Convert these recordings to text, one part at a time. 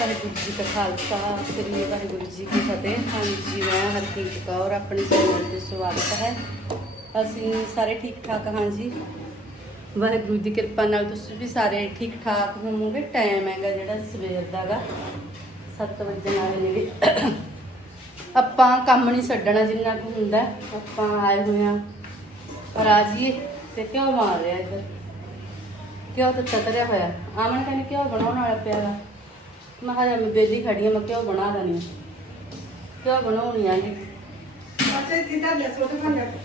ਵਾਹਿਗੁਰੂ ਜੀ ਕਾ ਖਾਲਸਾ, ਸ੍ਰੀ ਵਾਹਿਗੁਰੂ ਜੀ ਕੀ ਫਤਿਹ। ਹਾਂਜੀ ਮੈਂ ਹਰਕੀਤ ਕੌਰ, ਆਪਣੇ ਚੈਨਲ ਤੇ ਸਵਾਗਤ ਹੈ। ਅਸੀਂ ਸਾਰੇ ਠੀਕ ਠਾਕ ਹਾਂ ਜੀ। ਵਾਹਿਗੁਰੂ ਦੀ ਕਿਰਪਾ ਨਾਲ ਤੁਸੀਂ ਵੀ ਸਾਰੇ ਠੀਕ ਠਾਕ ਹੋਵੋਗੇ। ਟਾਈਮ ਹੈਗਾ ਜਿਹੜਾ ਸਵੇਰ ਦਾਗਾ 7 ਵਜੇ ਨਾਲ ਨੇੜੇ। ਆਪਾਂ ਕੰਮ ਨਹੀਂ ਛੱਡਣਾ ਜਿੰਨਾ ਕੁ ਹੁੰਦਾ। ਆਪਾਂ ਆਏ ਹੋਏ ਆ ਰਾਜੀਏ ਤੇ ਕਿਉਂ ਮਾਰ ਰਿਹਾ ਇੱਧਰ। ਕਿਉਂ ਤਾਂ ਤਤਰਿਆ ਹੋਇਆ। ਆਮਨ ਕਹਿੰਦੇ ਕਿਉਂ ਬਣਾਉਣ ਵਾਲਾ ਪਿਆ ਵਾ ਮੈਂ ਕਿਹਾ ਮੈਂ ਬੇਲੀ ਖੜੀ ਆ ਮੈਂ ਕਿਉਂ ਬਣਾ ਦਣੀ ਕਿਉਂ ਬਣਾਉਣੀ ਆ ਜੀ। ਅੱਛਾ ਤਾਂ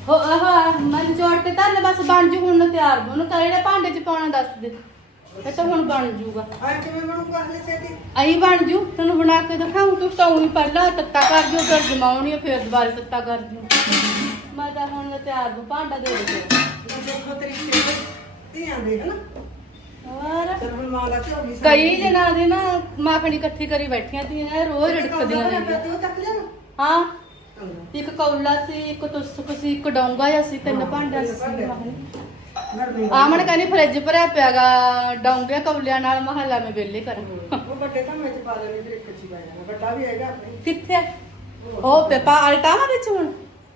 ਹੋ ਆਹ ਜੋੜ ਕੇ ਬਸ ਬਣ ਜੂ ਹੁਣ ਤਿਆਰ। ਉਹਨੂੰ ਕਿਹੜੇ ਭਾਂਡੇ ਚ ਪਾਉਣਾ ਦੱਸ ਦੇ। ਇਹ ਤਾਂ ਹੁਣ ਬਣ ਜੂਗਾ। ਆ ਕਿਵੇਂ ਬਣੂਗਾ ਹਲੇ ਸੇਤੀ ਆਈ ਬਣ ਜੂ। ਤੈਨੂੰ ਬਣਾ ਕੇ ਦਿਖਾਉਂ ਤੂੰ ਤਾਂ ਉਹੀ ਪਹਿਲਾਂ ਤੱਤਾ ਕਰ ਦਿਓ ਫਿਰ ਜਮਾਉਣੀ ਆ, ਫਿਰ ਦੁਬਾਰਾ ਤੱਤਾ ਕਰ ਦਿਓ। ਮੈਂ ਤਾਂ ਹੁਣ ਤਿਆਰ ਨੂੰ ਭਾਂਡਾ ਦੇ ਦੇ ਦੇਖੋ ਤਰੀਕੇ ਧੀਆਂ ਦੇ ਹਨਾ? ਹੋਰ? ਸਰਵਨ ਮਾਂ ਦਾ ਝੋਲੀ ਕਈ ਜਨਾਂ ਦੇ ਨਾ ਮਾਖਣੀ ਇਕੱਠੀ ਕਰੀ ਬੈਠੀਆਂ ਤੀਆਂ ਰੋਜ਼ ਰੜਕਦੀਆਂ ਰਹਿੰਦੀਆਂ ਤੂੰ ਚੱਕ ਲਿਆ ਨਾ ਹਾਂ ਇੱਕ ਕੌਲਾ ਸੀ ਇੱਕ ਤੁਸਕ ਸੀ ਇੱਕ ਡੋਂਗਾ ਜਿਹਾ ਸੀ ਤਿੰਨ ਭਾਂਡਾ ਸੀ। ਆਮਣ ਕਹਿੰਦੀ ਫਰਿੱਜ ਭਰਿਆ ਪਿਆਗਾ ਡੋਂਗੇ ਕੌਲਿਆਂ ਨਾਲ ਮਹੱਲਾ ਮੇ ਵੇਲੇ ਕਰ ਉਹ ਵੱਡੇ ਤਾਂ ਮੈਂ ਚ ਪਾ ਲੈਣੇ ਫਿਰ ਇੱਕ ਚ ਪਾ ਜਾਣਾ ਵੱਡਾ ਵੀ ਹੈਗਾ ਆਪਣੇ ਕਿੱਥੇ ਉਹ ਪੇਪਾ ਅਲਟਾਵਾ ਵਿੱਚ ਹੁਣ?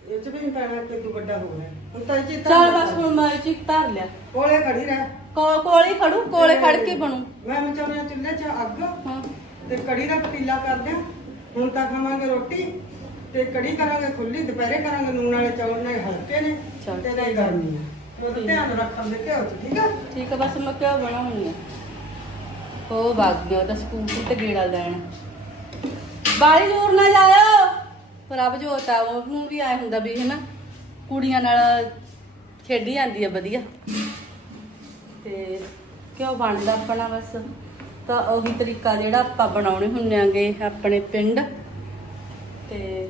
ਇਹ ਚ ਵੀ ਨਹੀਂ ਪੈਣਾ ਕਿ ਤੂੰ ਵੱਡਾ ਹੋ ਗਿਆ। ਹੁਣ ਤਾਂ ਇਹ ਚ ਚੱਲ ਬਸ ਹੁਣ ਮੈਂ ਚਿਕ ਧਰ ਲਿਆ। ਕੋਲੇ ਖੜੀ ਰਹਿ। ਕੋ- ਕੋਲੇ ਖੜੂ ਕੋਲੇ ਖੜ ਕੇ ਬਣੂ। ਮੈਂ ਮਚਾਉਣੇ ਚੁੱਲ੍ਹੇ ਚ ਅੱਗ ਹਾਂ। ਤੇ ਕੜੀ ਦਾ ਪਤੀਲਾ ਕਰਦੇ ਹਾਂ ਹੁਣ ਤਾਂ ਖਾਵਾਂਗੇ ਰੋਟੀ ਤੇ ਕੜੀ ਕਰਾਂਗੇ ਖੁੱਲੀ ਦੁਪਹਿਰੇ ਕਰਾਂਗੇ ਨੂਨ ਵਾਲੇ ਚੌਲ ਨੇ ਹਲਕੇ ਨੇ। ਚੱਲ ਤੇ ਨਹੀਂ ਗਰਮੀ ਆ ਉਹ ਧਿਆਨ ਰੱਖਣ ਦੇ ਘਿਓ ਚ ਠੀਕ ਆ? ਠੀਕ ਆ ਬਸ ਮੈਂ ਕਿਉਂ ਬਣਾਉਣੀ ਆ। ਉਹ ਵਗ ਗਿਆ ਤਾਂ ਸਕੂਲ ਤੇ ਗੇੜਾ ਲੈਣ। ਬਾਲੀ ਦੂਰ ਨਾ ਜਾਇਓ। ਪ੍ਰਭ ਜੋਤ ਆ ਉਹਨੂੰ ਵੀ ਆਏ ਹੁੰਦਾ ਵੀ ਹਨਾ ਕੁੜੀਆਂ ਨਾਲ ਖੇਡੀ ਜਾਂਦੀ ਆ ਵਧੀਆ। ਤੇ ਕਿਉਂ ਬਣਦਾ ਆਪਣਾ ਬਸ? ਤਾਂ ਉਹੀ ਤਰੀਕਾ ਜਿਹੜਾ ਆਪਾਂ ਬਣਾਉਣੇ ਹੁੰਨੇ ਆਂਗੇ ਆਪਣੇ ਪਿੰਡ। ਤੇ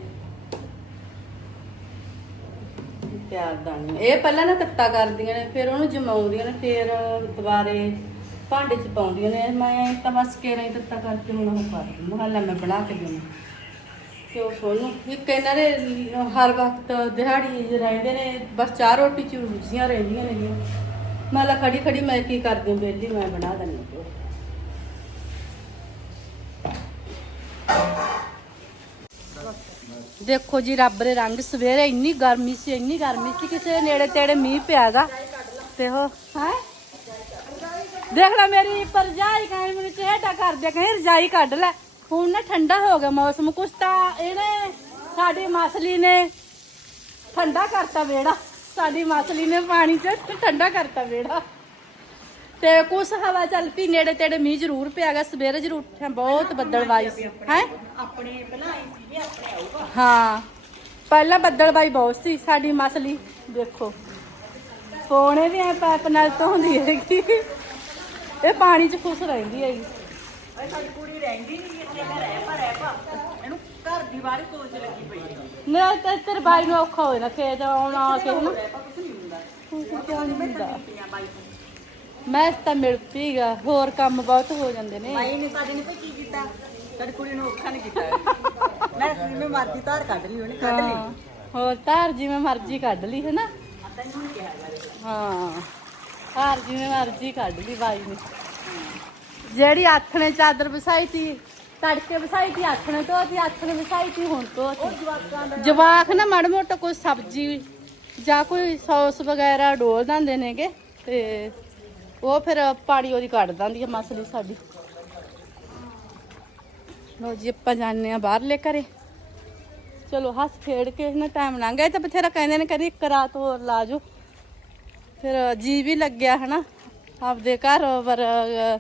ਪਿਆਰ ਦਾਣੀ ਇਹ ਪਹਿਲਾਂ ਨਾ ਤੱਤਾ ਕਰਦੀਆਂ ਨੇ, ਫਿਰ ਉਹਨੂੰ ਜਮਾਉਂਦੀਆਂ ਨੇ, ਫਿਰ ਦੁਬਾਰੇ ਭਾਂਡੇ 'ਚ ਪਾਉਂਦੀਆਂ ਨੇ। ਮੈਂ ਤਾਂ ਬਸ ਕੇਰਾ ਹੀ ਤੱਤਾ ਕਰਕੇ ਹੁਣ ਉਹ ਕਰ ਮੁਹੱਲਾ ਮੈਂ ਬਣਾ ਕੇ ਦੇਵਾਂ ਤੇ ਉਹ ਸੋਨੂੰ ਇੱਕ ਇਹਨਾਂ ਦੇ ਹਰ ਵਕਤ ਦਿਹਾੜੀ ਰਹਿੰਦੇ ਨੇ। ਬਸ ਚਾਰ ਰੋਟੀ ਚ ਰੁੱਝੀਆਂ ਰਹਿੰਦੀਆਂ ਨੇ ਮੈਂ ਲਾ ਖੜੀ ਖੜੀ ਮੈਂ ਕੀ ਕਰਦੀ ਬੇਲੀ ਮੈਂ ਬਣਾ ਦਿੰਦੀ ਹਾਂ ਦੇਖੋ ਜੀ, ਰੱਬ ਦੇ ਰੰਗ ਸਵੇਰੇ ਇੰਨੀ ਗਰਮੀ ਸੀ, ਇੰਨੀ ਗਰਮੀ ਸੀ, ਕਿਸੇ ਦੇ ਨੇੜੇ ਤੇੜੇ ਮੀਂਹ ਪਿਆਗਾ ਤੇ ਉਹ, ਹੈ? ਦੇਖ ਲੈ ਮੇਰੀ ਪਰਜਾਈ, ਕਹਿੰਦੀ ਮੈਨੂੰ ਚਿਹਟਾ ਕਰ ਦੇ ਕਹਿੰਦੀ ਰਜਾਈ ਕੱਢ ਲੈ। ਹੁਣ ਨਾ ਠੰਡਾ ਹੋ ਗਿਆ ਮੌਸਮ, ਕੁਛ ਤਾਂ ਇਹਨੇ, ਸਾਡੀ ਮਸਲੀ ਨੇ ਠੰਡਾ ਕਰਤਾ ਵੇੜਾ ਸਾਡੀ ਮਸਲੀ ਨੇ ਪਾਣੀ ਚ ਠੰਡਾ ਕਰਤਾ ਵੇੜਾ ਤੇ ਕੁਛ ਹਵਾ ਚੱਲ ਪਈ ਨੇੜੇ ਤੇੜੇ ਮੀਂਹ ਜ਼ਰੂਰ ਪਿਆਗਾ ਸਵੇਰੇ ਜ਼ਰੂਰ ਉੱਠਿਆ ਬਹੁਤ ਬੱਦਲਵਾਈ ਸੀ ਹੈ? ਆਪਣੇ ਪਹਿਲਾਂ ਆਈ ਸੀ ਵੀ ਆਪਣੇ ਆਊਗਾ। ਹਾਂ ਪਹਿਲਾਂ ਬੱਦਲਬਾਈ ਬਹੁਤ ਸੀ ਸਾਡੀ ਮਸਲੀ ਦੇਖੋ। ਸੋਨੇ ਵੀ ਐ ਪੈਪ ਨਾਲ ਧੋਂਦੀ ਹੈਗੀ। ਇਹ ਪਾਣੀ 'ਚ ਖੁਸ਼ ਰਹਿੰਦੀ ਹੈਗੀ। ਅਰੇ ਸਾਡੀ ਕੁੜੀ ਰਹਿੰਦੀ ਨਹੀਂ ਇੱਥੇ ਮੈਂ ਰਹਿ ਪਾ ਰਹਿ ਪਾ ਦੀ ਬਾਹਰ ਕੋਚ ਲੱਗੀ ਪਈ ਹੈ ਨਾ ਤੇ ਤੇਰੇ ਬਾਈ ਨੂੰ ਔਖਾ ਹੋਏ ਨਾ ਖੇਤ ਆਉਣਾ ਆ ਕੇ ਕੁਝ ਨਹੀਂ ਹੁੰਦਾ। ਕਿਉਂ ਨਹੀਂ ਮੈਂ ਤਾਂ ਮਿਲ ਪੀਗਾ ਹੋਰ ਕੰਮ ਬਹੁਤ ਹੋ ਜਾਂਦੇ ਨੇ। ਬਾਈ ਨੇ ਸਾਡੇ ਨੇ ਪਤਾ ਕੀ ਕੀਤਾ? ਸਾਡੀ ਕੁੜੀ ਨੂੰ ਔਖਾ ਨਹੀਂ ਕੀਤਾ। ਮੈਂ ਜਿਵੇਂ ਮਰਜ਼ੀ ਧਾਰ ਕੱਢ ਲਈ ਉਹਨੇ ਕੱਢ ਲਈ। ਹਾਂ। ਹੋਰ ਧਾਰ ਜਿਵੇਂ ਮਰਜ਼ੀ ਕੱਢ ਲਈ ਹੈ ਨਾ ਤੈਨੂੰ ਨਹੀਂ ਕਿਹਾ ਯਾਰ ਹਾਂ ਧਾਰ ਜਿਵੇਂ ਮਰਜ਼ੀ ਕੱਢ ਲਈ ਬਾਈ ਨੇ। ਜਿਹੜੀ ਆਥਣੇ ਚਾਦਰ ਵਸਾਈ ਤੀ ਤੜਕੇ ਵਸਾਈ ਤੀ ਵਸਾਈ ਤੀ ਹੁਣ ਜਵਾਕਾਂ ਨਾ ਮਾੜਾ ਮੋਟਾ ਕੋਈ ਸਬਜ਼ੀ ਜਾਂ ਕੋਈ ਸੌਸ ਵਗੈਰਾ ਡੋਲ ਦਿੰਦੇ ਨੇਗੇ ਤੇ ਉਹ ਫਿਰ ਪਾਣੀ ਉਹਦੀ ਕੱਢ ਦਿੰਦੀ ਆ ਮਸਲੀ ਸਾਡੀ। ਲੋ ਜੀ ਆਪਾਂ ਜਾਣੇ ਆ ਬਾਹਰਲੇ ਘਰੇ। ਚਲੋ ਹੱਸ ਖੇਡ ਕੇ ਨਾ ਟਾਈਮ ਲੰਘ ਗਿਆ। ਤਾਂ ਬਥੇਰਾ ਕਹਿੰਦੇ ਨੇ ਕਰੀ ਇੱਕ ਰਾਤ ਹੋਰ ਲਾ ਜਾਓ। ਫਿਰ ਜੀ ਵੀ ਲੱਗਿਆ ਹਨਾ? ਆਪਦੇ ਘਰ ਪਰ ਅਹ,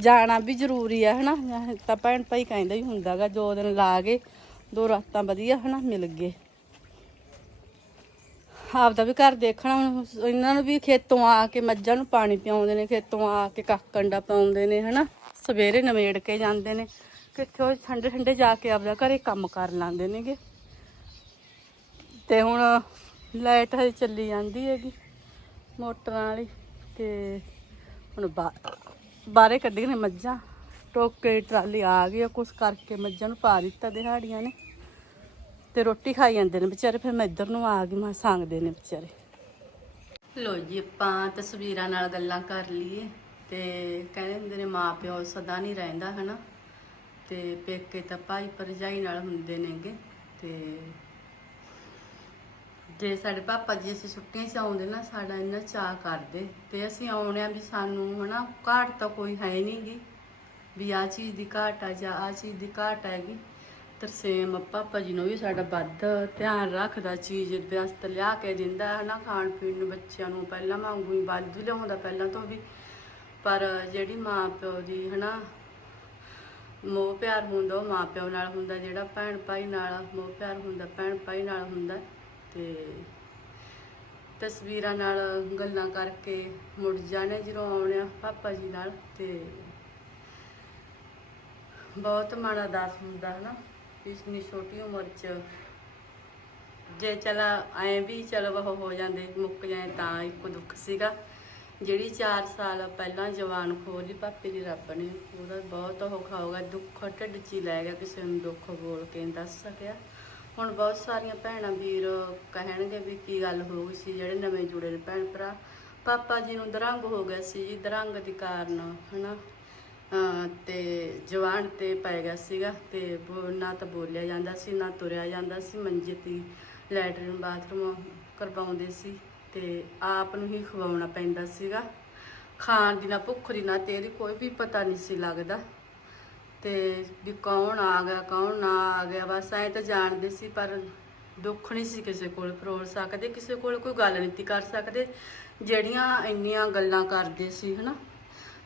ਜਾਣਾ ਵੀ ਜ਼ਰੂਰੀ ਆ, ਹਨਾ? ਤਾਂ ਭੈਣ ਭਾਈ ਕਹਿੰਦਾ ਹੀ ਹੁੰਦਾਗਾ ਦੋ ਦਿਨ ਲਾ ਗਏ, ਦੋ ਰਾਤਾਂ ਵਧੀਆ, ਹਨਾ, ਮਿਲ ਗਏ। ਆਪਦਾ ਵੀ ਘਰ ਦੇਖਣਾ, ਹੁਣ ਇਹਨਾਂ ਨੂੰ ਵੀ ਖੇਤੋਂ ਆ ਕੇ ਮੱਝਾਂ ਨੂੰ ਪਾਣੀ ਪਿਆਉਂਦੇ ਨੇ, ਖੇਤੋਂ ਆ ਕੇ ਕੱਖ ਕੰਡਾ ਪਾਉਂਦੇ ਨੇ, ਹਨਾ? ਸਵੇਰੇ ਨਵੇੜ ਕੇ ਜਾਂਦੇ ਨੇ ਕਿੱਥੇ ਉਹ ਠੰਡੇ ਠੰਡੇ ਜਾ ਕੇ ਆਪਦਾ ਘਰੇ ਕੰਮ ਕਰ ਲਾਂਦੇ ਨੇਗੇ। ਤੇ ਹੁਣ ਲਾਈਟ ਹਜੇ ਚੱਲੀ ਜਾਂਦੀ ਹੈਗੀ, ਮੋਟਰਾਂ ਵਾਲੀ, ਤੇ ਹੁਣ ਬਾ- ਬਾਹਰੇ ਕੱਢੀਆਂ ਨੇ ਮੱਝਾਂ। ਟੋਕੇ ਟਰਾਲੀ ਆ ਗਈ ਕੁਛ ਕਰਕੇ ਮੱਝਾਂ ਨੂੰ ਪਾ ਦਿੱਤਾ ਦਿਹਾੜੀਆਂ ਨੇ। ਤੇ ਰੋਟੀ ਖਾਈ ਜਾਂਦੇ ਨੇ ਵਿਚਾਰੇ, ਫਿਰ ਮੈਂ ਇੱਧਰ ਨੂੰ ਆ ਗਈ, ਮੈਂ ਸੰਗਦੇ ਨੇ ਵਿਚਾਰੇ। ਲੋ ਜੀ, ਆਪਾਂ ਤਸਵੀਰਾਂ ਨਾਲ ਗੱਲਾਂ ਕਰ ਲਈਏ। ਤੇ ਕਹਿੰਦੇ ਹੁੰਦੇ ਨੇ, ਮਾਂ ਪਿਓ ਸਦਾ ਨਹੀਂ ਰਹਿੰਦਾ, ਹਨਾ? ਤੇ ਪੇਕੇ ਤਾਂ ਭਾਈ ਭਰਜਾਈ ਨਾਲ ਹੁੰਦੇ ਨੇਗੇ। ਤੇ ਜੇ ਸਾਡੇ ਪਾਪਾ ਜੀ ਅਸੀਂ ਛੁੱਟੀਆਂ 'ਚ ਆਉਂਦੇ ਨਾ, ਸਾਡਾ ਇੰਨਾ ਚਾਹ ਕਰਦੇ। ਤੇ ਅਸੀਂ ਆਉਣੇ ਆ ਵੀ ਸਾਨੂੰ ਹਨਾ, ਘਾਟ ਤਾਂ ਕੋਈ ਹੈ ਨਹੀਂਗੀ ਵੀ ਆ ਚੀਜ਼ ਦੀ ਘਾਟ ਆ ਜਾਂ ਆ ਚੀਜ਼ ਦੀ ਘਾਟ ਹੈਗੀ। ਤਰਸੇਮ ਪਾਪਾ ਜੀ ਨੂੰ ਵੀ ਸਾਡਾ ਵੱਧ ਧਿਆਨ ਰੱਖਦਾ, ਚੀਜ਼ ਵਿਅਸਤ ਲਿਆ ਕੇ ਦਿੰਦਾ ਹਨਾ, ਖਾਣ ਪੀਣ ਨੂੰ ਬੱਚਿਆਂ ਨੂੰ ਪਹਿਲਾਂ ਵਾਂਗੂ ਹੀ, ਵੱਧ ਲਿਆਉਂਦਾ ਪਹਿਲਾਂ ਤੋਂ ਵੀ। ਪਰ ਜਿਹੜੀ ਮਾਂ ਪਿਓ ਦੀ ਹਨਾ, ਮੋਹ ਪਿਆਰ ਹੁੰਦਾ, ਉਹ ਮਾਂ ਪਿਓ ਨਾਲ ਹੁੰਦਾ, ਜਿਹੜਾ ਭੈਣ ਭਾਈ ਨਾਲ ਮੋਹ ਪਿਆਰ ਹੁੰਦਾ ਭੈਣ ਭਾਈ ਨਾਲ ਹੁੰਦਾ। ਤੇ ਤਸਵੀਰਾਂ ਨਾਲ ਗੱਲਾਂ ਕਰਕੇ ਮੁੜ ਜਾਣੇ ਜਦੋਂ ਆਉਣੇ ਪਾਪਾ ਜੀ ਨਾਲ ਤੇ ਬਹੁਤ ਮਾੜਾ ਦਾਸ ਹੁੰਦਾ ਹੈ ਨਾ ਇਸਨੀ ਛੋਟੀ ਉਮਰ 'ਚ ਜੇ ਚਲਾ ਐ ਵੀ ਚਲ ਉਹ ਹੋ ਜਾਂਦੇ, ਮੁੱਕ ਜਾਏ ਤਾਂ ਇੱਕ ਦੁੱਖ ਸੀਗਾ। ਜਿਹੜੀ 4 ਸਾਲ ਪਹਿਲਾਂ ਜਵਾਨ ਖੋਲੀ ਪਾਪੇ ਦੀ ਰੱਬ ਨੇ, ਉਹਦਾ ਬਹੁਤ ਔਖਾ ਹੋ ਗਿਆ, ਦੁੱਖ ਢਿੱਡ 'ਚ ਹੀ ਲੈ ਗਿਆ, ਕਿਸੇ ਨੂੰ ਦੁੱਖ ਬੋਲ ਕੇ ਦੱਸ ਸਕਿਆ। ਹੁਣ ਬਹੁਤ ਸਾਰੀਆਂ ਭੈਣਾਂ ਵੀਰ ਕਹਿਣਗੇ ਵੀ ਕੀ ਗੱਲ ਹੋ ਗਈ ਸੀ, ਜਿਹੜੇ ਨਵੇਂ ਜੁੜੇ ਨੇ ਭੈਣ ਭਰਾ। ਪਾਪਾ ਜੀ ਨੂੰ ਦਰੰਗ ਹੋ ਗਿਆ ਸੀ ਜੀ, ਦਰੰਗ ਦੇ ਕਾਰਨ, ਹਨਾ? ਅਹ ਤੇ ਜਵਾਨ ਤੇ ਪੈ ਗਿਆ ਸੀਗਾ ਤੇ ਬੋ- ਨਾ ਤਾਂ ਬੋਲਿਆ ਜਾਂਦਾ ਸੀ, ਨਾ ਤੁਰਿਆ ਜਾਂਦਾ ਸੀ, ਮੰਜੇ ਤੇ ਲੈਟਰਨ ਬਾਥਰੂਮ ਕਰਵਾਉਂਦੇ ਸੀ ਤੇ ਆਪ ਨੂੰ ਹੀ ਖਵਾਉਣਾ ਪੈਂਦਾ ਸੀਗਾ। ਖਾਣ ਦੀ ਨਾ ਭੁੱਖ ਦੀ ਨਾ ਤੇਰੀ ਕੋਈ ਵੀ ਪਤਾ ਨਹੀਂ ਸੀ ਲੱਗਦਾ। ਤੇ ਵੀ ਕੌਣ ਆ ਗਿਆ, ਕੌਣ ਨਾ ਆ ਗਿਆ, ਬਸ ਐ ਤਾਂ ਜਾਣਦੇ ਸੀ, ਪਰ ਦੁੱਖ ਨਹੀਂ ਸੀ ਕਿਸੇ ਕੋਲ ਫਰੋਲ ਸਕਦੇ, ਕਿਸੇ ਕੋਲ ਕੋਈ ਗੱਲ ਨਹੀਂ ਕਰ ਸਕਦੇ, ਜਿਹੜੀਆਂ ਇੰਨੀਆਂ ਗੱਲਾਂ ਕਰਦੇ ਸੀ, ਹਨਾ?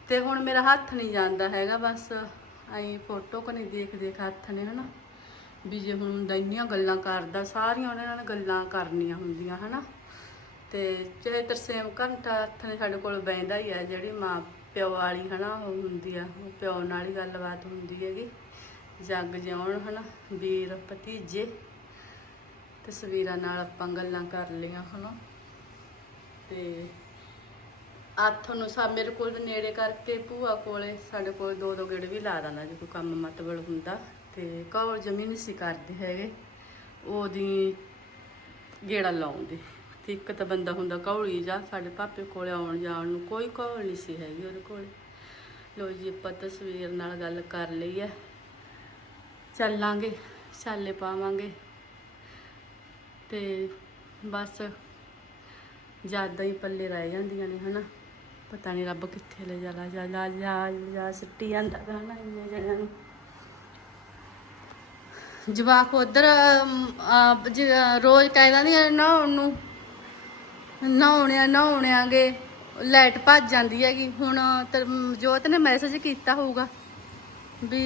ਤੇ ਹੁਣ ਮੇਰਾ ਹੱਥ ਨਹੀਂ ਜਾਂਦਾ ਹੈਗਾ, ਬਸ ਐਂ ਫੋਟੋ ਕਨੇ ਦੇਖ ਦੇਖ ਹੱਥ ਨੇ, ਹਨਾ? ਵੀ ਜੇ ਹੁਣ ਮੁੰਡਾ ਇੰਨੀਆਂ ਗੱਲਾਂ ਕਰਦਾ, ਸਾਰੀਆਂ ਉਹਨਾਂ ਨਾਲ ਗੱਲਾਂ ਕਰਨੀਆਂ ਹੁੰਦੀਆਂ, ਹਨਾ? ਤੇ ਚਾਹੇ ਤਰਸੇਮ ਘੰਟਾ ਹੱਥ ਨੇ ਸਾਡੇ ਕੋਲ ਬੈਂਦਾ ਹੀ ਆ ਜਿਹੜੀ ਮਾਂ ਪਿਓ ਵਾਲੀ ਹਨਾ, ਉਹ ਹੁੰਦੀ ਆ, ਉਹ ਪਿਓ ਨਾਲ ਹੀ ਗੱਲਬਾਤ ਹੁੰਦੀ ਹੈਗੀ। ਜੱਗ ਜਿਉਣ ਹਨਾ, ਵੀਰ ਭਤੀਜੇ। ਤਸਵੀਰਾਂ ਨਾਲ ਆਪਾਂ ਗੱਲਾਂ ਕਰ ਲਈਆਂ ਹਨਾ। ਤੇ ਅੱਠ ਨੂੰ ਸਾ, ਮੇਰੇ ਕੋਲ ਨੇੜੇ ਕਰਕੇ ਭੂਆ ਕੋਲੇ, ਸਾਡੇ ਕੋਲ ਦੋ ਦੋ ਗੇੜ ਵੀ ਲਾ ਦਿੰਦਾ, ਜੇ ਕੋਈ ਕੰਮ ਮਤਲਬ ਹੁੰਦਾ। ਤੇ ਕੌਲ ਜਮੀ ਨਹੀਂ ਸੀ ਕਰਦੇ ਹੈਗੇ, ਉਹਦੀ ਗੇੜਾ ਲਾਉਂਦੇ। ਤੇ ਇੱਕ ਤਾਂ ਬੰਦਾ ਹੁੰਦਾ ਕੌਲੀ ਜਾ ਸਾਡੇ ਪਾਪੇ ਕੋਲੇ ਆਉਣ ਜਾਣ ਨੂੰ, ਕੋਈ ਕੌਲ ਨਹੀਂ ਸੀ ਹੈਗੀ ਉਹਦੇ ਕੋਲ। ਲੋ ਜੀ, ਆਪਾਂ ਤਸਵੀਰ ਨਾਲ ਗੱਲ ਕਰ ਲਈ ਹੈ। ਚੱਲਾਂਗੇ, ਛਾਲੇ ਪਾਵਾਂਗੇ ਤੇ ਬਸ ਜ਼ਿਆਦਾ ਹੀ ਪੱਲੇ ਰਹਿ ਜਾਂਦੀਆਂ ਨੇ, ਹਨਾ? ਪਤਾ ਨਹੀਂ ਰੱਬ ਕਿੱਥੇ ਲੈ ਜਾਲਾ ਜਾ ਜਾ ਜਾ, ਸਿੱਟੀ ਜਾਂਦਾ ਗਾਣਾ ਇੰਨੇ ਜਣਿਆਂ ਨੂੰ। ਜਵਾਕ ਉਧਰ ਰੋਜ਼ ਕਹਿ ਦਿੰਦੀਆਂ ਨਹਾਉਣ ਨੂੰ ਨਹਾਉਣਿਆ ਨਹਾਉਣਿਆਗੇ, ਲਾਈਟ ਭੱਜ ਜਾਂਦੀ ਹੈਗੀ। ਹੁਣ ਤੇ ਜੋਤ ਨੇ ਮੈਸੇਜ ਕੀਤਾ ਹੋਊਗਾ ਵੀ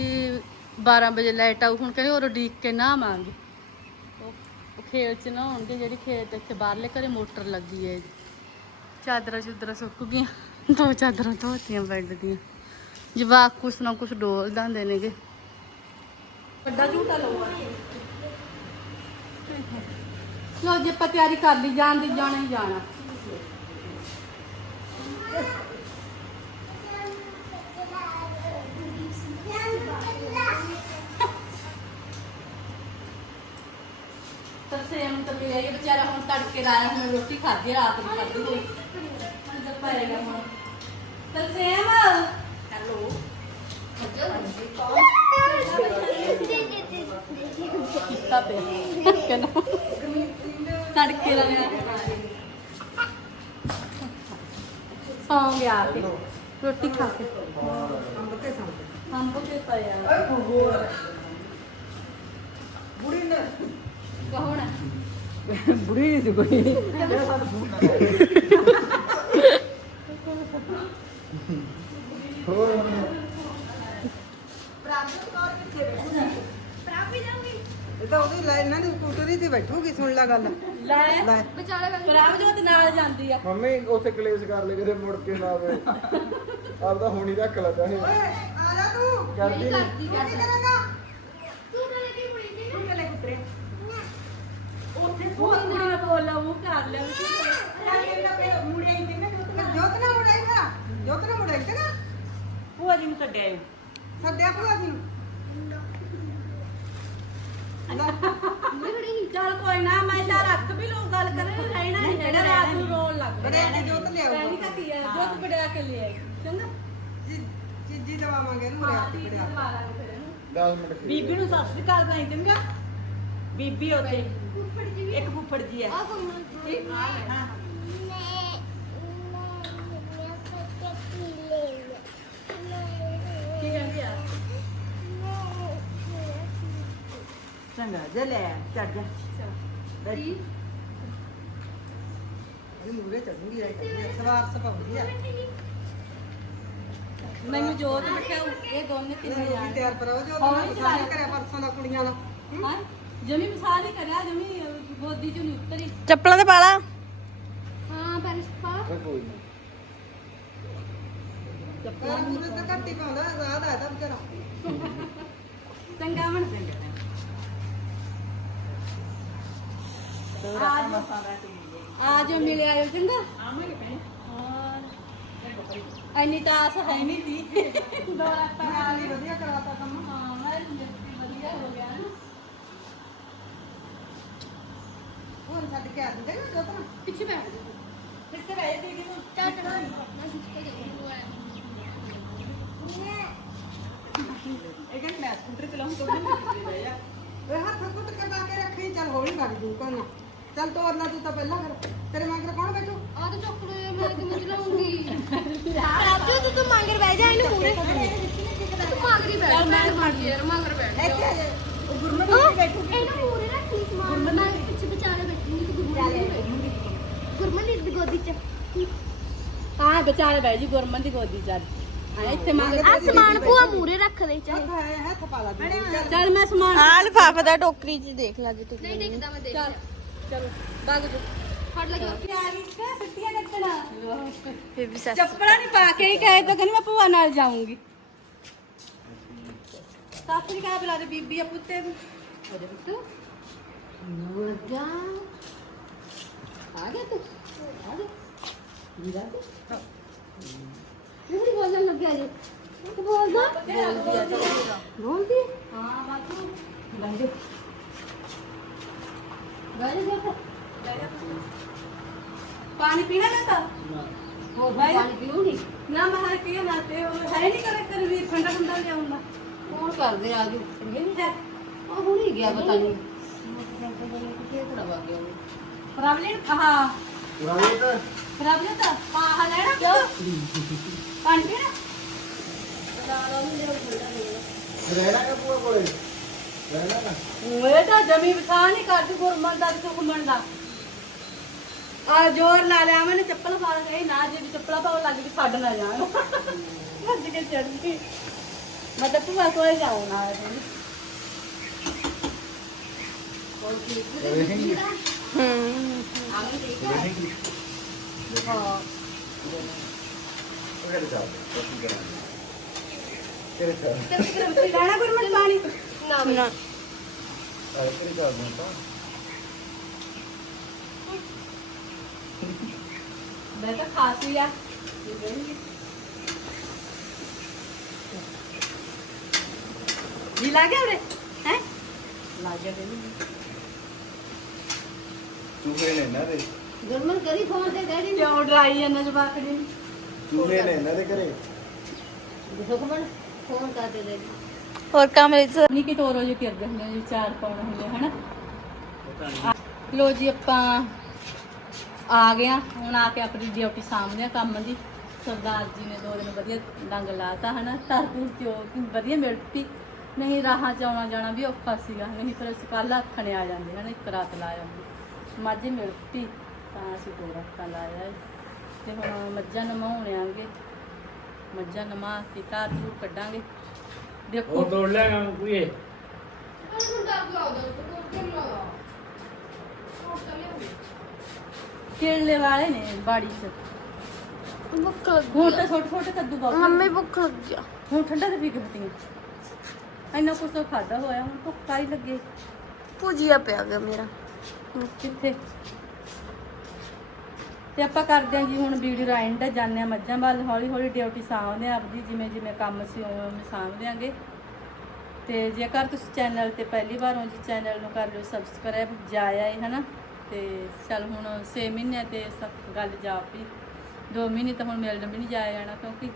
12 ਵਜੇ ਲਾਈਟ ਆਊ। ਹੁਣ ਕਹਿੰਦੇ ਉਹ ਡੀਕ ਕੇ ਨਾ ਉਹ ਉਹ ਖੇਤ ਚ ਨਹਾਉਣਗੇ, ਜਿਹੜੀ ਖੇਤ ਇੱਥੇ ਬਾਹਰਲੇ ਘਰੇ ਮੋਟਰ ਲੱਗੀ ਹੈ। ਚਾਦਰਾਂ ਚੁਦਰਾਂ ਸੁੱਕ ਗਈਆਂ, ਦੋ ਚਾਦਰਾਂ ਧੋਤੀਆਂ ਬੈੱਡ ਦੀਆਂ। ਜਵਾਕ ਕੁਛ ਨਾ ਕੁਛ ਡੋਲ ਦਿੰਦੇ ਨੇਗੇ। ਵੱਡਾ ਝੂਟਾ ਲਊਗਾ। ਲੋ ਜੇ ਆਪਾਂ ਤਿਆਰੀ ਕਰ ਲਈ ਜਾਣ ਦੀ ਜਾਣਾ ਹੀ ਜਾਣਾ। ਤਰਸੇਮ ਤਾਂ ਮਿਲਿਆ ਇਹ ਵਿਚਾਰਾ ਹੁਣ ਤੜਕੇ ਲਾਇਆ ਹੁਣ ਰੋਟੀ ਖਾਧੀ ਰਾਤ ਨੂੰ ਖਾਧੀ ਹੋਈ। ਕਿੱਧਰ ਪਾਏਗਾ ਹੁਣ। ਤਰਸੇਮ! ਹੈਲੋ। ਕੀਤਾ ਪਿਆ। ਕਹਿੰਦਾ ਤੜਕੇ ਲਾਇਆ ਸੌਂ ਗਿਆ ਆ ਕੇ। ਰੋਟੀ ਖਾ ਕੇ। ਅੰਬ ਤੇ ਸੰਗ ਅੰਬ ਕੇ ਪਿਆ ਹੋਰ ਬੁੜੀ ਸੀ ਕੋਈ। ਤਾਂ ਉਹਦੀ ਲੈ ਇਹਨਾਂ ਦੀ ਸਕੂਟਰੀ ਤੇ ਬੈਠੂਗੀ ਸੁਣ ਲੈ ਗੱਲ। ਲੈ ਲੈ। ਪ੍ਰਭਜੋਤ ਨਾਲ ਜਾਂਦੀ ਆ। ਮੰਮੀ ਉਸੇ ਕਲੇਸ਼ ਕਰ ਲੈ ਕਿਤੇ ਮੁੜ ਕੇ ਨਾ ਆਵੇ। ਆਪਦਾ ਹੋਣੀ ਰੱਖ ਲਾ ਚਾਹੇ ਓਏ ਆ ਜਾ ਤੂੰ। ਕਰਦੀ ਨੀ। ਕੀ ਕਰਾਂਗਾ? ਉੱਥੇ ਫੋਨ ਕੁੜੀ ਨੂੰ ਬੋਲਾ ਉਹ ਕਰ ਲਿਆ ਜੋਤ ਨਾ ਮੁੜਾਈ ਜੋਤ ਨਾ ਮੁੜਾਈ ਤੇ ਨਾ? ਭੂਆ ਜੀ ਨੂੰ ਛੱਡਿਆ ਸੱਦਿਆ ਭੂਆ ਜੀ ਨੂੰ? ਚਲ ਕੋਈ ਨਾ ਮੈਂ ਤਾਂ ਰੱਖ ਵੀ ਲੋ ਗੱਲ ਕਰੇ ਰਹਿਣਾ ਨਹੀਂ ਜਿਹੜਾ ਰਾਤ ਨੂੰ ਰੋਣ ਲੱਗ ਬੜਿਆ ਨੇ ਜੋਤ ਲਿਆਊਗਾ। ਕਹਿੰਦੀ ਤਾਂ ਕੀ ਹੈ ਜੋਤ ਬੜਿਆ ਕੇ ਲਿਆਈ। ਚੰਗਾ? ਜੀ- ਚੀਜੀ ਦਵਾਵਾਂਗੇ ਇਹਨੂੰ ਹਾਂ ਤੇ ਠੀਕ ਬੜਿਆ ਦਵਾ ਲਾਂਗੇ ਫਿਰ ਇਹਨੂੰ। 10 ਮਿੰਟ ਖੇਡ ਬੀਬੀ ਨੂੰ ਸਤਿ ਸ੍ਰੀ ਅਕਾਲ ਕਹੀਂ ਚੰਗਾ? ਬੀਬੀ ਉੱਥੇ। ਇੱਕ ਫੁੱਫੜ ਜੀ ਹੈ ਠੀਕ ਹਾਂ ਹਾਂ ਕੀ ਕਹਿੰਦੀ ਆ ਚੰਗਾ ਜੇ ਲੈ ਚੜ ਜਾ। ਬੈਠੀ। ਇਹ ਮੂਰੇ ਚੜੂਗੀ ਸਵਾਰ ਸਪਾਉਂਦੀ ਆ। ਮੈਨੂੰ ਜੋਤ ਬਿਠਾਉ ਇਹ ਦੋਨੇ ਇਹ ਤਿੰਨੇ ਵੀ ਜਾਣੇ। ਤਿਆਰ ਕਰਾਓ ਜੋ ਹਾਂ, ਤੁਸੀਂ ਸਾਰੇ ਕਰਿਆ ਪਰਸੋਂ ਦਾ ਕੁੜੀਆਂ ਦਾ। ਹਾਂ? ਜਮੀ ਮਿਸਾਲ ਹੀ ਕਰਿਆ ਜਮੀ ਅਹ, ਗੋਦੀ ਚੋਂ ਨਹੀਂ ਉਤਰੀ। ਚੱਪਲਾਂ ਤੇ ਪਾ ਲਾ। ਕੋਈ ਨਹੀਂ ਚੱਪਲਾਂ ਮੂਰੇ ਤਾਂ ਘੱਟ ਹੀ ਪਾਉਂਦਾ ਆ ਤਾਂ ਵਿਚਾਰਾ ਚੰਗਾ ਬਣ। ਚੰਗਾ। ਤੋਰਾ ਮਸਾਂ ਦਾ ਤੇ ਆ ਜੋ ਮਿਲੇ ਆਇਓ ਚੰਗਾ ਆਵਾਂਗੇ ਭੈਣੇ ਐਨੀ ਤਾਂ ਆਸ ਹੈ ਨਹੀਂ ਸੀ ਦੋ ਰਾਤਾਂ ਨਾਲ ਹੀ ਵਧੀਆ ਕਰਾਤਾ ਕੰਮ ਹਾਂ ਮੈਂ ਵਧੀਆ ਹੋ ਗਿਆ ਨਾ ਹੋਰ ਛੱਡ ਕੇ ਆ ਨਾ ਨੂੰ ਚੱਲ ਤੋਰਨਾ ਤੂੰ ਤਾਂ ਪਹਿਲਾਂ ਫਿਰ। ਤੇਰੇ ਮਗਰ ਕੌਣ ਬੈਠੂ? ਆ ਤੇ ਚੋਕੜੇ ਮੈਂ ਤੇ ਮੁਝ ਲਾਉਂਗੀ। ਰਾਜੂ ਤੂੰ ਤੂੰ ਮੰਗਰ ਬਹਿ ਜਾ ਇਹਨੂੰ ਪੂਰੇ ਤੂੰ ਮੰਗਰੀ ਬੈਠ ਮੈਂ ਮੰਗ ਯਾਰ ਮੰਗਰ ਬੈਠ ਇੱਥੇ ਆ ਜਾ। ਉਹ ਗੁਰਮਤ ਨੂੰ ਬੈਠੂ ਇਹਨੂੰ ਪੂਰੇ ਰੱਖ ਲਈ ਸਮਾਨ। ਮੈਂ ਪਿੱਛੇ ਵਿਚਾਲੇ ਬੈਠੂਗੀ ਤੂੰ ਗੁਰਮਨ ਗੁਰਮਨ ਦੀ ਗੋਦੀ ਚ। ਹਾਂ ਵਿਚਾਰੇ ਬਹਿ ਜੀ ਗੁਰਮਨ ਦੀ ਗੋਦੀ ਚੱਲ। ਇੱਥੇ ਮੰਗ ਆ ਸਮਾਨ ਭੂਆ ਮੂਰੇ ਰੱਖ ਦੇ ਚਾਹੇ ਹੱਥ ਹੈ ਹੱਥ ਪਾ ਲਾ ਦੀ ਚੱਲ। ਮੈਂ ਸਮਾਨ ਹਾਂ ਲਫਾਫਾ ਦਾ ਟੋਕਰੀ ਚ ਦੇਖ ਲਾ ਜੇ ਤੂੰ। ਨਹੀਂ ਦੇਖਦਾ ਮੈਂ ਚੱਲ। ਚਲੋ ਬਾਗ ਜੋ ਫੜ ਲੈ ਆ ਗਈ ਕਾ ਸਿੱਟੀਆਂ ਕੱਟਣਾ ਫਿਰ ਵੀ ਸੱਸ ਚੱਪੜਾ ਨਹੀਂ ਪਾ ਕੇ ਹੀ ਕਹੇ ਤਾਂ ਕਹਿੰਦੀ ਮੈਂ ਭੂਆ ਨਾਲ ਜਾਊਂਗੀ ਸਾਸਰੀ ਕਾ ਬੁਲਾ ਦੇ ਬੀਬੀ ਆ ਪੁੱਤੇ ਨੂੰ ਉਹਦੇ ਪੁੱਤ ਮੁਰਗਾ ਆ ਗਿਆ ਤੂੰ ਆ ਗਿਆ ਵੀਰਾ ਤੂੰ ਨਹੀਂ ਬੋਲਣ ਲੱਗਿਆ ਜੀ ਤੂੰ ਬੋਲਦਾ ਬੋਲਦੀ ਆ ਚੱਲ ਬੋਲਦੀ ਹਾਂ ਬਾਪੂ ਬਹਿ ਜਾ ਬਹਿ ਜਾ ਪਾਣੀ ਪੀਣਾ ਨਾ ਤਾਂ ਹੋ ਪਾਣੀ ਪੀਉ ਨਹੀਂ ਨਾ ਮੈਂ ਕੀ ਨਾ ਤੇ ਉਹ ਹੈ ਨਹੀਂ ਕਰੇ ਕਰ ਵੀ ਠੰਡਾ ਠੰਡਾ ਲਿਆਉਂਦਾ ਕੌਣ ਕਰਦੇ ਆਜੂ ਇਹ ਨਹੀਂ ਹੈ ਉਹ ਉਹ ਤਾਂ ਰਹਿਣਾ ਰਹਿਣਾ ਜਮੀ ਵਿਖਾ ਨਹੀਂ ਕਰਦੀ ਗੁਰਮਨ ਦਾ ਤੇ ਘੁੰਮਣ ਦਾ। ਆ ਜੋਰ ਲਾ ਲਿਆ ਮੈਨੇ ਚੱਪਲ ਪਾ ਲਈ ਨਾ ਜੇ ਵੀ ਚੱਪਲਾਂ ਪਾਉਣ ਲੱਗ ਗਈ ਛੱਡ ਨਾ ਜਾਣ। ਭੱਜ ਕੇ ਚੜ ਗਈ। ਮੈਂ ਤਾਂ ਭੂਆ ਕੋਲ ਜਾਉਂ ਨਾ ਹੂੰ। ਹਾਂ। ਚੱਲ ਤੇ ਲੈਣਾ ਗੁਰਮਨ ਪਾਣੀ? ਨਾ ਨਾ। ਆ ਕਿਹੜੇ ਚੱਲਦੇ ਤਾਂ ਮੈਂ ਤਾਂ ਖਾਸ ਹੀ ਆ ਜੀ ਲਾ ਗਿਆ ਉਰੇ ਹੈ ਚੂਹੇ ਨੇ ਇਹਨਾਂ ਦੇ ਗੁਰਮਨ ਕਰੀ ਫੋਨ ਤੇ ਡੈਡੀ ਨੂੰ ਕਿਉਂ ਡਰਾਈ ਜਾਂਦਾ ਜਵਾਕੜੀ ਨੂੰ ਚੂਹੇ ਨੇ ਇਹਨਾਂ ਦੇ ਘਰੇ ਹੁਕਮਨ ਫੋਨ ਕਰ ਦੇ ਡੈਡੀ ਹੋਰ ਕੰਮ ਵਿੱਚ ਨਹੀਂ ਕਿ ਤੋਰੋ ਜੀ ਕਰਦੇ ਹੁੰਦੇ ਆ ਜੀ ਚਾਰ ਪਾਉਣੇ ਹੁੰਦੇ ਆ, ਹਨਾ? ਲੋ ਜੀ ਆਪਾਂ ਆ ਗਏ ਆ। ਹੁਣ ਆ ਕੇ ਆਪਣੀ ਡਿਊਟੀ ਸਾਹਮਣੇ ਆ ਕੰਮ ਦੀ। ਸਰਦਾਰ ਜੀ ਨੇ ਦੋ ਦਿਨ ਵਧੀਆ ਡੰਗ ਲਾਤਾ ਹਨਾ? ਤਰਬੂਜ ਜੋ ਕਿ ਵਧੀਆ ਮਿਲਤੀ। ਨਹੀਂ ਰਾਹਾਂ ਚ ਆਉਣਾ ਜਾਣਾ ਵੀ ਔਖਾ ਸੀਗਾ। ਨਹੀਂ ਫਿਰ ਅਸੀਂ ਕੱਲ ਆਥਣੇ ਆ ਜਾਂਦੇ ਹਨਾ? ਇੱਕ ਰਾਤ ਲਾ ਜਾਂਦੇ ਮੱਝ ਮਿਲਤੀ ਤਾਂ ਅਸੀਂ ਦੋ ਰਾਤਾਂ ਲਾਇਆ ਏ। ਤੇ ਹੁਣ ਮੱਝਾਂ ਨਮਾਉਣ ਆਂਗੇ। ਮੱਝਾਂ ਨਮਾ ਕੇ ਘਰ ਨੂੰ ਕੱਢਾਂਗੇ। ਦੇਖੋ। ਉਹ ਤੋੜ ਲਿਆ ਕੁੜੀਏ ਕੇਲੇ ਵਾਲੇ ਨੇ ਬਾੜੀ ਚ। ਭੁੱਖ ਲੱਗੀ ਹੁਣ ਤਾਂ ਛੋਟੇ ਛੋਟੇ ਕੱਦੂ ਬਹੁਤ ਮੰਮੀ ਭੁੱਖ ਲੱਗ ਗਿਆ ਹੁਣ ਠੰਡਾ ਤੇ ਪੀ ਕੇ ਪਤੀਆਂ ਇੰਨਾ ਕੁਛ ਖਾਦਾ ਹੋਇਆ ਹੁਣ ਭੁੱਖ ਹੀ ਲੱਗੇ। ਭੁਜੀਆ ਪਿਆ ਗਿਆ ਮੇਰਾ। ਕਿੱਥੇ? ਤੇ ਆਪਾਂ ਕਰਦੇ ਹਾਂ ਜੀ ਹੁਣ ਵੀਡੀਓ ਦਾ ਐਂਡ ਜਾਂਦੇ ਆ ਮੱਝਾਂ ਵੱਲ, ਹੌਲੀ ਹੌਲੀ ਡਿਊਟੀ ਸਾਂਭਦੇ ਆ ਆਪਦੀ, ਜਿਵੇਂ ਜਿਵੇਂ ਕੰਮ ਸੀ ਉਵੇਂ ਉਵੇਂ ਸਾਂਭ ਦਿਆਂਗੇ ਤੇ ਜੇਕਰ ਤੁਸੀਂ ਚੈਨਲ ਤੇ ਪਹਿਲੀ ਵਾਰ ਹੋ ਜੀ, ਚੈਨਲ ਨੂੰ ਕਰ ਲਿਓ ਸਬਸਕ੍ਰਾਈਬ, ਜਾਇਆ ਹੈ ਹਨਾ? ਤੇ ਚੱਲ ਹੁਣ 6 ਮਹੀਨੇ ਤੇ ਸਭ ਗੱਲ ਜਾ ਪਈ 2 ਮਹੀਨੇ ਤਾਂ ਹੁਣ ਮਿਲਣ ਵੀ ਨਹੀਂ ਜਾਇਆ ਜਾਣਾ ਕਿਉਂਕਿ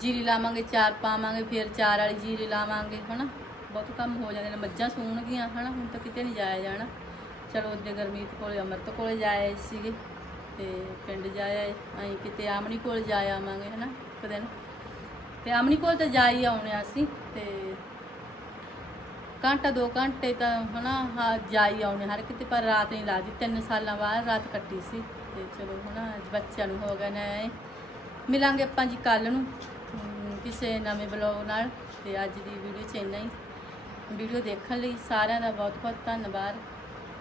ਜੀਰੀ ਲਾਵਾਂਗੇ, ਚਾਰ ਪਾਵਾਂਗੇ, ਫਿਰ ਚਾਰ ਵਾਲੀ ਜੀਰੀ ਲਾਵਾਂਗੇ, ਹਨਾ? ਬਹੁਤ ਕੰਮ ਹੋ ਜਾਂਦੇ ਨੇ, ਮੱਝਾਂ ਸੂਣਗੀਆਂ ਹਨਾ? ਹੁਣ ਤਾਂ ਕਿਤੇ ਨਹੀਂ ਜਾਇਆ ਜਾਣਾ। ਚਲੋ ਉਹਦੇ ਗਰਮੀਤ ਕੋਲੇ, ਅਮਰਤ ਕੋਲੇ ਜਾਏ ਸੀਗੇ ਤੇ ਪਿੰਡ ਜਾਇਆ ਅਸੀਂ ਕਿਤੇ ਆਮਣੀ ਕੋਲ ਜਾ ਆਵਾਂਗੇ, ਹਨਾ, ਇੱਕ ਦਿਨ। ਤੇ ਆਮਣੀ ਕੋਲ ਤਾਂ ਜਾ ਹੀ ਆਉਣੇ ਆ ਅਸੀਂ ਤੇ ਘੰਟਾ, ਦੋ ਘੰਟੇ ਤਾਂ, ਹਨਾ, ਹਾਂ, ਜਾ ਹੀ ਆਉਣੇ ਹਰ ਕਿਤੇ, ਪਰ ਰਾਤ ਨਹੀਂ ਲਾਦੀ ਤਿੰਨ ਸਾਲਾਂ ਬਾਅਦ ਰਾਤ ਕੱਟੀ ਸੀ ਤੇ ਚਲੋ, ਹਨਾ, ਅੱਜ ਬੱਚਿਆਂ ਨੂੰ ਹੋ ਗਿਆ ਨਾ ਮਿਲਾਂਗੇ ਆਪਾਂ ਜੀ ਕੱਲ ਨੂੰ ਕਿਸੇ ਨਵੇਂ ਬਲੌਗ ਨਾਲ। ਤੇ ਅੱਜ ਦੀ ਵੀਡੀਓ ਚ ਇੰਨਾ ਹੀ। ਵੀਡੀਓ ਦੇਖਣ ਲਈ ਸਾਰਿਆਂ ਦਾ ਬਹੁਤ ਬਹੁਤ ਧੰਨਵਾਦ।